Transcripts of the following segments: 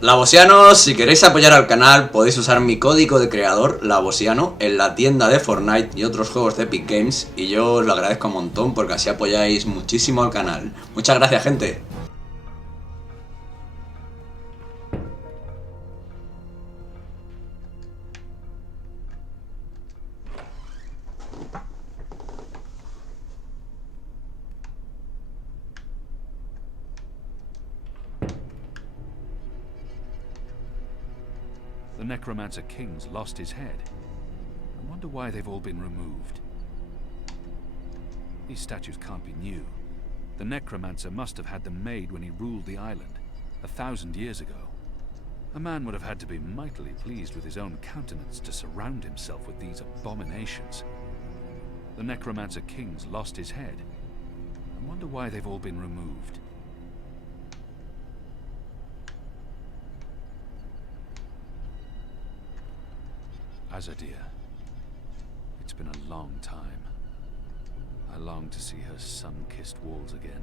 Lavosianos, si queréis apoyar al canal podéis usar mi código de creador, Lavosiano, en la tienda de Fortnite y otros juegos de Epic Games, y yo os lo agradezco un montón porque así apoyáis muchísimo al canal. Muchas gracias, gente. The Necromancer King's lost his head. I wonder why they've all been removed. These statues can't be new. The Necromancer must have had them made when he ruled the island, 1,000 years ago. A man would have had to be mightily pleased with his own countenance to surround himself with these abominations. The Necromancer King's lost his head. I wonder why they've all been removed. Azadir. It's been a long time. I long to see her sun-kissed walls again,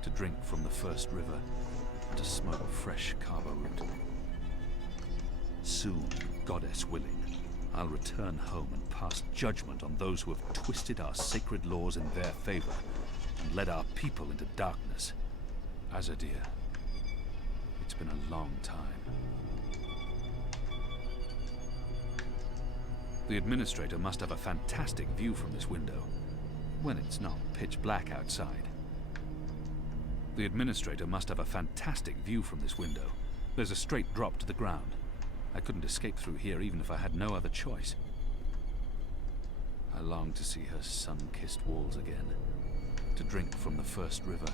to drink from the first river, and to smoke fresh kava root. Soon, goddess willing, I'll return home and pass judgment on those who have twisted our sacred laws in their favor and led our people into darkness. Azadir. It's been a long time. The administrator must have a fantastic view from this window, when it's not pitch black outside. The administrator must have a fantastic view from this window. There's a straight drop to the ground. I couldn't escape through here even if I had no other choice. I long to see her sun-kissed walls again, to drink from the first river,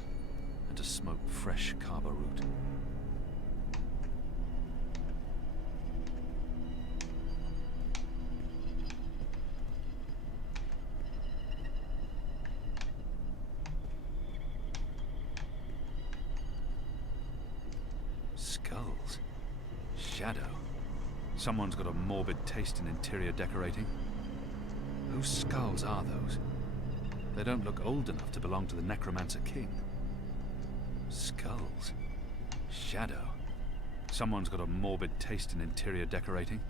and to smoke fresh kava root. Skulls. Shadow. Someone's got a morbid taste in interior decorating. Whose skulls are those? They don't look old enough to belong to the Necromancer King. Skulls. Shadow. Someone's got a morbid taste in interior decorating.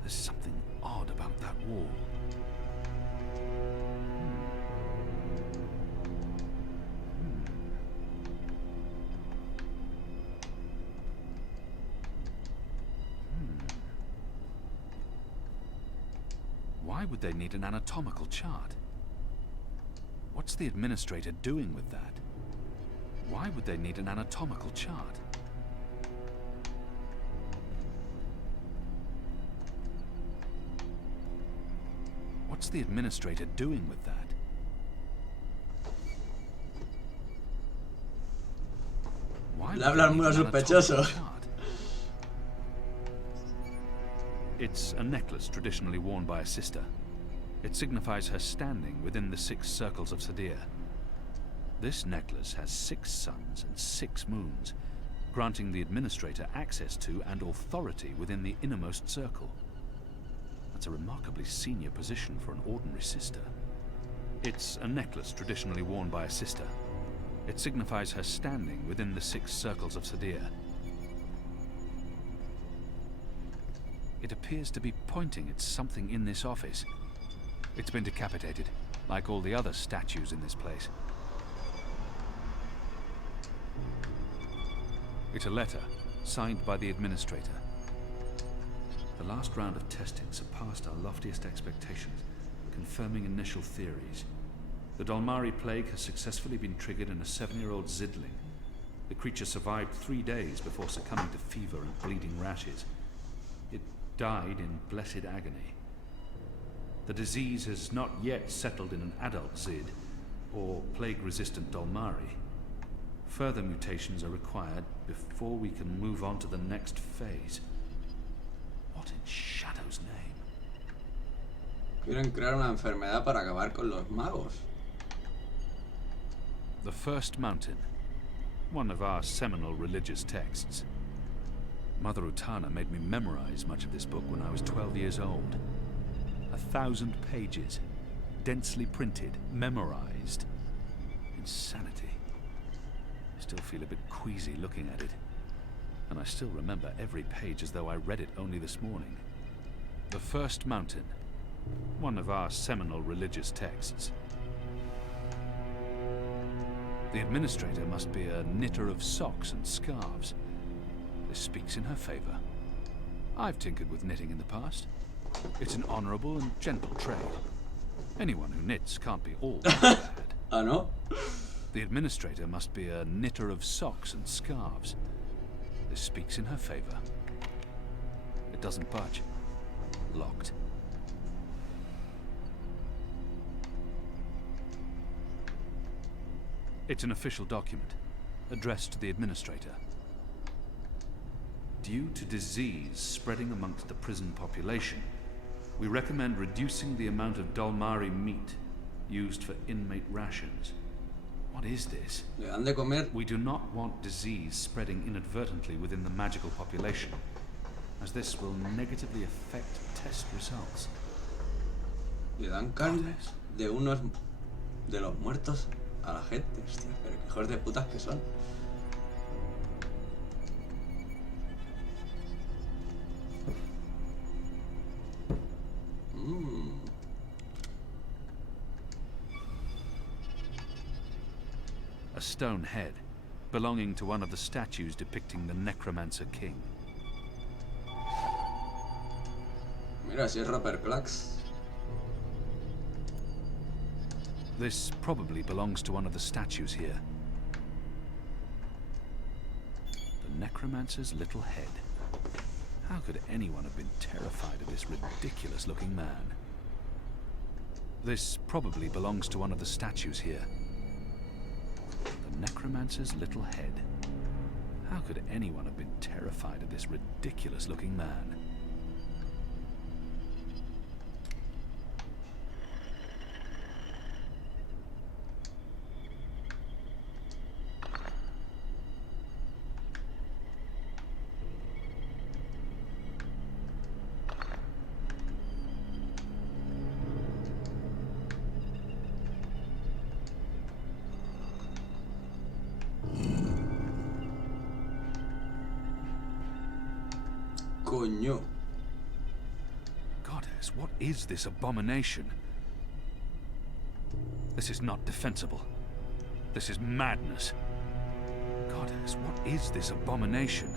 There's something odd about that wall. Why would they need an anatomical chart? What's the administrator doing with that? Why would they need an anatomical chart? What's the administrator doing with that? Why would Le hablan they muy need an sospechoso. anatomical chart? It's a necklace traditionally worn by a sister. It signifies her standing within the 6 circles of Sadir. This necklace has 6 suns and 6 moons, granting the administrator access to and authority within the innermost circle. That's a remarkably senior position for an ordinary sister. It's a necklace traditionally worn by a sister. It signifies her standing within the 6 circles of Sadir. It appears to be pointing at something in this office. It's been decapitated, like all the other statues in this place. It's a letter, signed by the administrator. The last round of testing surpassed our loftiest expectations, confirming initial theories. The Dolmari plague has successfully been triggered in a 7-year-old Zidling. The creature survived 3 days before succumbing to fever and bleeding rashes. It died in blessed agony. The disease has not yet settled in an adult Zid, or plague-resistant Dolmari. Further mutations are required before we can move on to the next phase. What in Shadow's name? Quieren crear una enfermedad para acabar con los magos. The First Mountain, one of our seminal religious texts. Mother Utana made me memorize much of this book when I was 12 years old. 1,000 pages, densely printed, memorized. Insanity. I still feel a bit queasy looking at it. And I still remember every page as though I read it only this morning. The First Mountain. One of our seminal religious texts. The administrator must be a knitter of socks and scarves. This speaks in her favor. I've tinkered with knitting in the past. It's an honorable and gentle trade. Anyone who knits can't be all bad. Ah, ¿no? The administrator must be a knitter of socks and scarves. This speaks in her favor. It doesn't budge. Locked. It's an official document, addressed to the administrator. Due to disease spreading amongst the prison population, we recommend reducing the amount of Dalmari meat used for inmate rations. What is this? Le dan de comer. We do not want disease spreading inadvertently within the magical population, as this will negatively affect test results. Le dan carne de unos de los muertos a la gente. Hostia, pero qué hijos de putas que son. A stone head, belonging to one of the statues depicting the Necromancer King. Mira, si es Rapper Clax. This probably belongs to one of the statues here. The Necromancer's little head. How could anyone have been terrified of this ridiculous-looking man? This probably belongs to one of the statues here. The Necromancer's little head. How could anyone have been terrified of this ridiculous-looking man? Coño. Goddess, what is this abomination? This is not defensible. This is madness. Goddess, what is this abomination?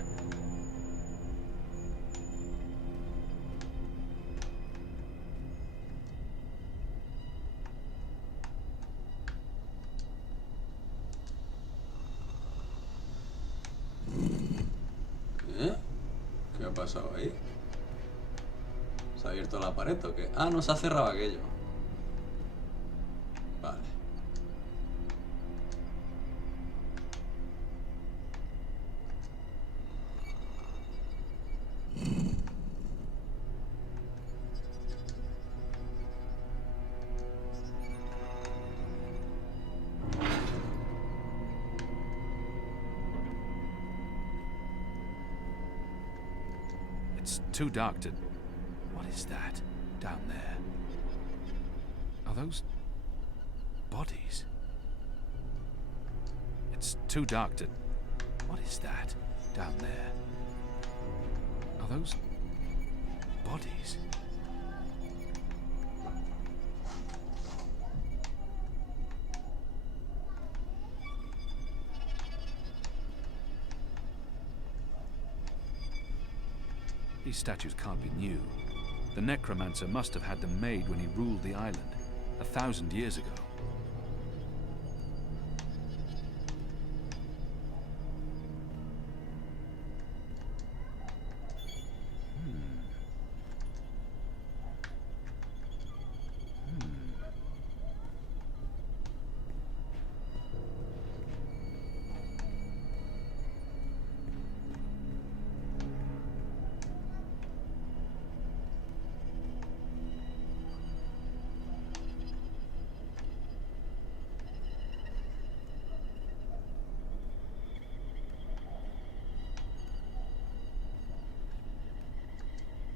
¿Qué ha pasado ahí? ¿Se ha abierto la pared o qué? Ah, no, se ha cerrado aquello. Vale. It's too dark to... What is that down there? Are those bodies? It's too dark to... What is that down there? Are those bodies? These statues can't be new. The Necromancer must have had them made when he ruled the island, 1,000 years ago.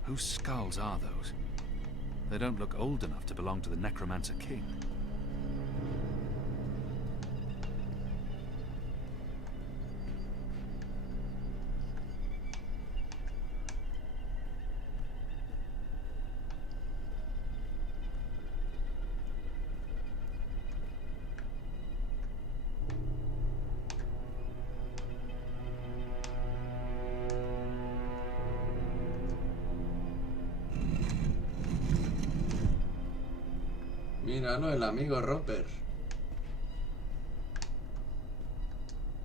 Whose skulls are those? They don't look old enough to belong to the Necromancer King. Míralo, el amigo Roper.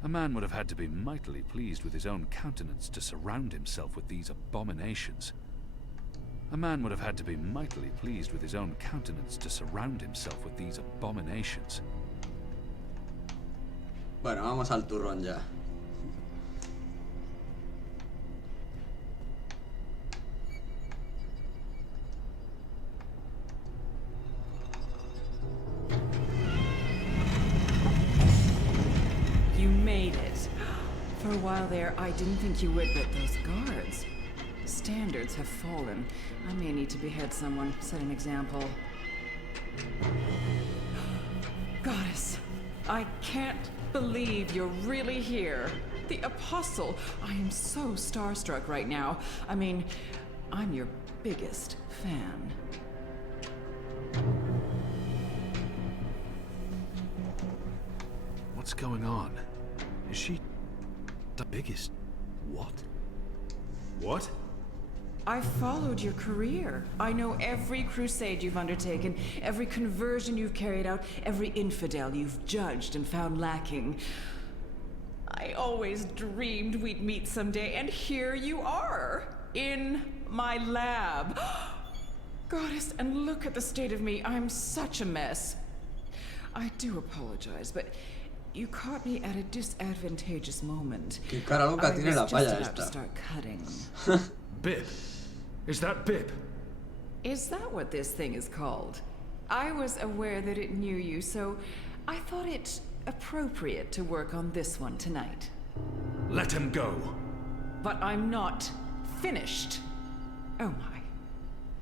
A man would have had to be mightily pleased with his own countenance to surround himself with these abominations. A man would have had to be mightily pleased with his own countenance to surround himself with these abominations. Bueno, vamos al turrón ya. You made it. For a while there, I didn't think you would, but those guards. Standards have fallen. I may need to behead someone, set an example. Goddess, I can't believe you're really here. The Apostle. I am so starstruck right now. I mean, I'm your biggest fan. What's going on? Is she the biggest? What? What? I followed your career. I know every crusade you've undertaken, every conversion you've carried out, every infidel you've judged and found lacking. I always dreamed we'd meet someday, and here you are, in my lab. Goddess, and look at the state of me. I'm such a mess. I do apologize, but you caught me at a disadvantageous moment. Qué cara loca I tiene was la just palla about to esta. start cutting. Bib. Is that Bib? Is that what this thing is called? I was aware that it knew you, so I thought it appropriate to work on this one tonight. Let him go. But I'm not finished. Oh my.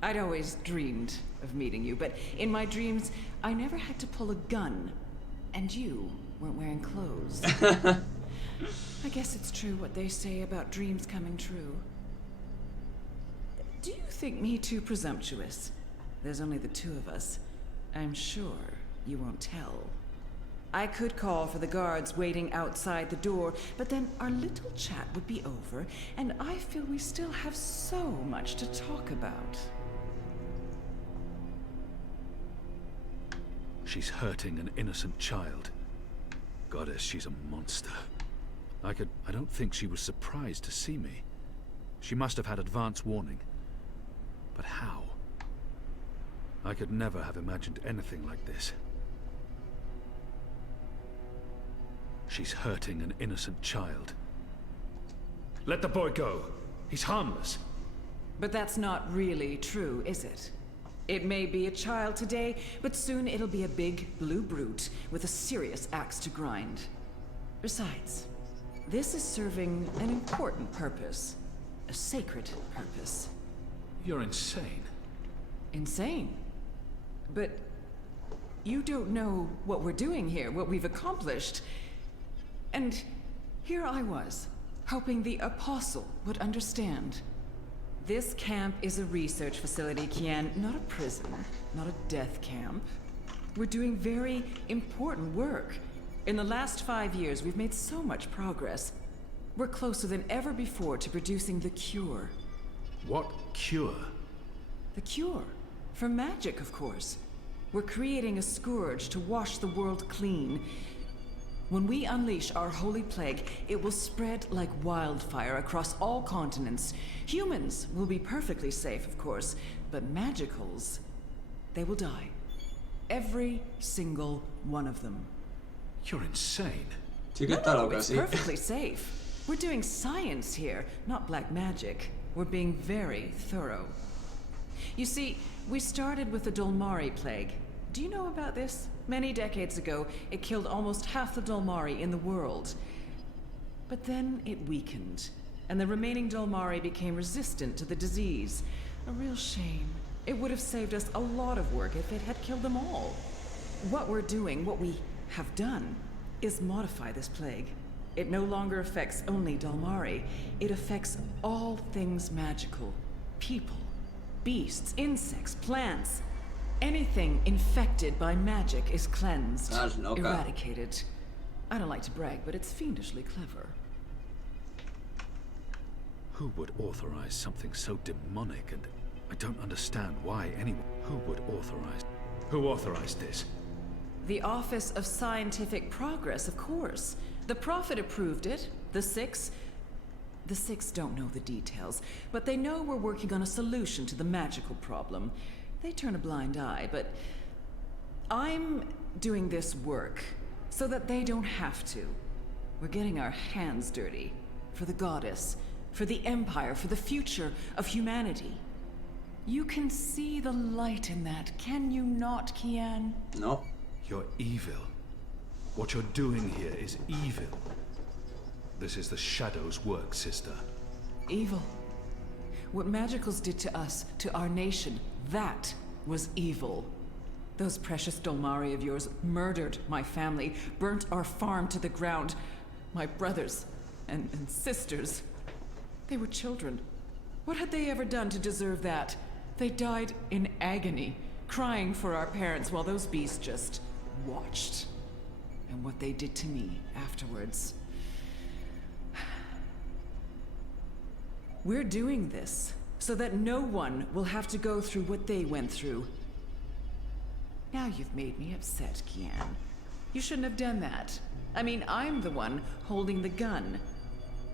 I'd always dreamed of meeting you, but in my dreams, I never had to pull a gun. And you weren't wearing clothes. I guess it's true what they say about dreams coming true. Do you think me too presumptuous? There's only the two of us. I'm sure you won't tell. I could call for the guards waiting outside the door, but then our little chat would be over, and I feel we still have so much to talk about. She's hurting an innocent child. Goddess, she's a monster. I don't think she was surprised to see me. She must have had advance warning. But how? I could never have imagined anything like this. She's hurting an innocent child. Let the boy go. He's harmless. But that's not really true, is it? It may be a child today, but soon it'll be a big blue brute with a serious axe to grind. Besides, this is serving an important purpose. A sacred purpose. You're insane. Insane. But you don't know what we're doing here, what we've accomplished. And here I was, hoping the Apostle would understand. This camp is a research facility, Kian, not a prison, not a death camp. We're doing very important work. In the last 5 years, we've made so much progress. We're closer than ever before to producing the cure. What cure? The cure. For magic, of course. We're creating a scourge to wash the world clean. When we unleash our holy plague, it will spread like wildfire across all continents. Humans will be perfectly safe, of course, but magicals, they will die. Every single one of them. You're insane. Sí que está loca, It's sí. perfectly safe. We're doing science here, not black magic. We're being very thorough. You see, we started with the Dolmari plague. Do you know about this? Many decades ago, it killed almost half the Dolmari in the world. But then it weakened, and the remaining Dolmari became resistant to the disease. A real shame. It would have saved us a lot of work if it had killed them all. What we're doing, what we have done, is modify this plague. It no longer affects only Dolmari. It affects all things magical. People, beasts, insects, plants. Anything infected by magic is cleansed, Estás loca. eradicated. I don't like to brag, but it's fiendishly clever. Who would authorize something so demonic, and I don't understand why anyone... Who would authorize... Who authorized this? The Office of Scientific Progress, of course. The Prophet approved it. The Six don't know the details, but they know we're working on a solution to the magical problem. They turn a blind eye, but I'm doing this work so that they don't have to. We're getting our hands dirty. For the goddess, for the Empire, for the future of humanity. You can see the light in that, can you not, Kian? No. You're evil. What you're doing here is evil. This is the Shadow's work, sister. Evil. What Magicals did to us, to our nation, that was evil. Those precious Dolmari of yours murdered my family, burnt our farm to the ground. My brothers and sisters. They were children. What had they ever done to deserve that? They died in agony, crying for our parents while those beasts just watched. And what they did to me afterwards. We're doing this so that no one will have to go through what they went through. Now you've made me upset, Kian. You shouldn't have done that. I mean, I'm the one holding the gun.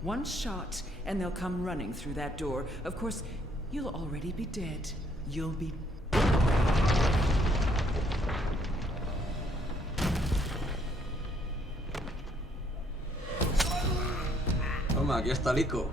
One shot, and they'll come running through that door. Of course, you'll already be dead. You'll be... Toma, aquí está Lico.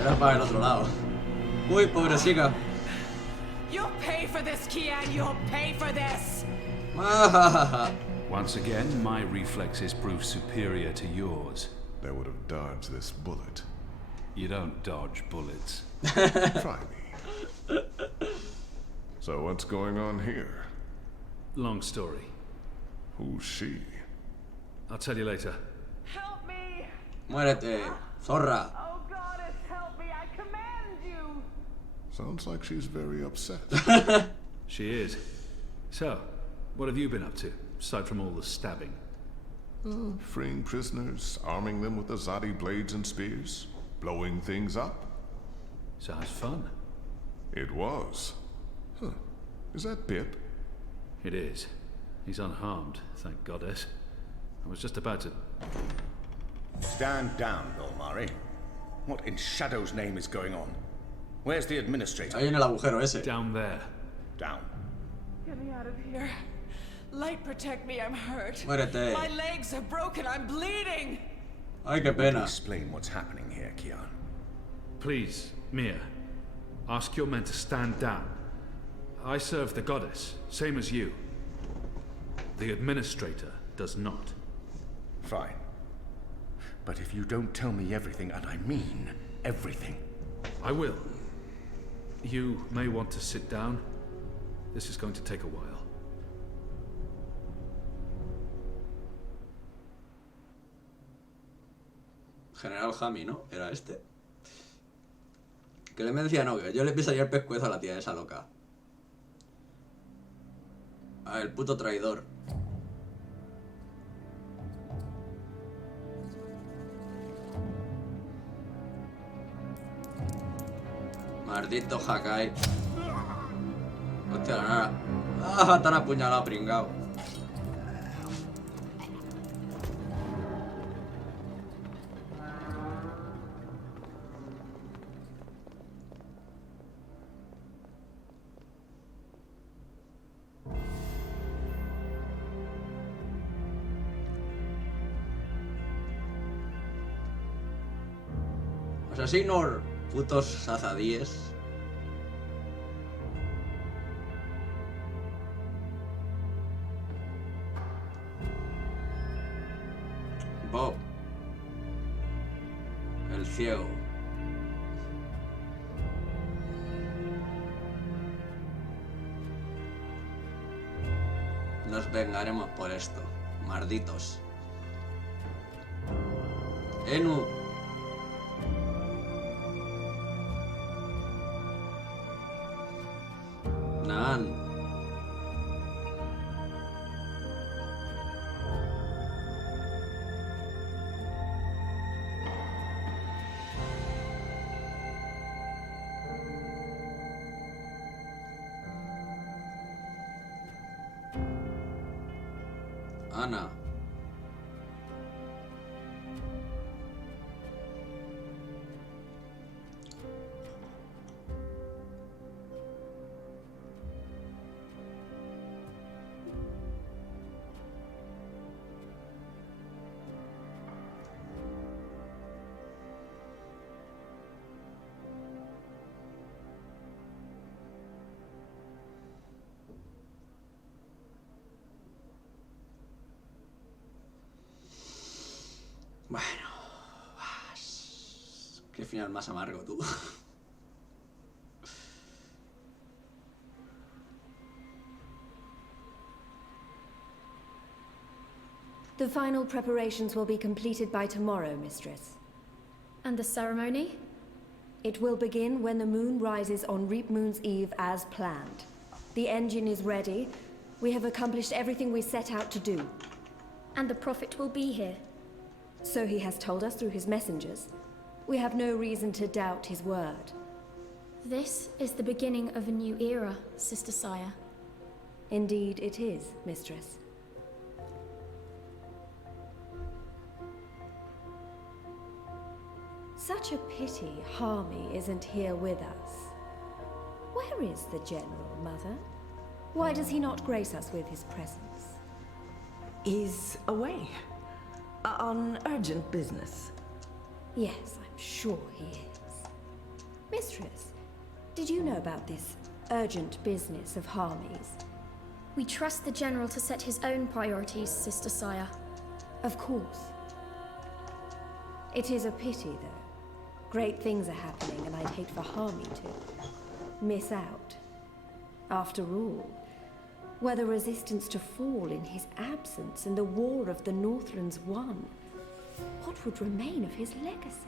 Era para el otro lado. Uy, pobrecita. You'll pay for this, Kian! You'll pay for this! Once again, my reflexes prove superior to yours. They would have dodged this bullet. You don't dodge bullets. Try me. So what's going on here? Long story. Who's she? I'll tell you later. Help me! Muérete, zorra. Oh, goddess, help me! I command you! Sounds like she's very upset. She is. So, what have you been up to, aside from all the stabbing? Freeing prisoners, arming them with Azadi blades and spears, blowing things up. Sounds fun. It was. Huh. Is that Pip? It is. He's unharmed, thank goddess. I was just about to... Stand down, Dolmari. What in Shadow's name is going on? Where's the administrator? Ahí en el agujero ese. Down there. Down. Get me out of here. Light, protect me, I'm hurt. Muérete. My legs are broken, I'm bleeding! Ay, qué pena. Explain what's happening here, Kian. Please, Mia. Ask your men to stand down. I serve the goddess, same as you. The administrator does not. Fine. But if you don't tell me everything, and I mean everything... I will. You may want to sit down. This is going to take a while. General Jami, ¿no? Era este. Que le me decía no, que yo le pisaría el pescuezo a la tía esa loca. Ah, el puto traidor. Maldito Hakai. Hostia, nada. Ah, tan apuñalado, pringao. Asesinos, putos azadíes. Bob. El ciego. Nos vengaremos por esto, malditos. Enu. Ana. Bueno, qué final más amargo, tú. The final preparations will be completed by tomorrow, Mistress. And the ceremony? It will begin when the moon rises on Reap Moon's Eve as planned. The engine is ready. We have accomplished everything we set out to do. And the Prophet will be here. So he has told us through his messengers. We have no reason to doubt his word. This is the beginning of a new era, Sister Sire. Indeed it is, Mistress. Such a pity Harmy isn't here with us. Where is the General, Mother? Why does he not grace us with his presence? He's away. On urgent business. Yes, I'm sure he is. Mistress, did you know about this urgent business of Harmy's? We trust the General to set his own priorities, Sister Sire. Of course. It is a pity, though. Great things are happening, and I'd hate for Harmy to miss out. After all, were the resistance to fall in his absence and the war of the Northlands won, what would remain of his legacy?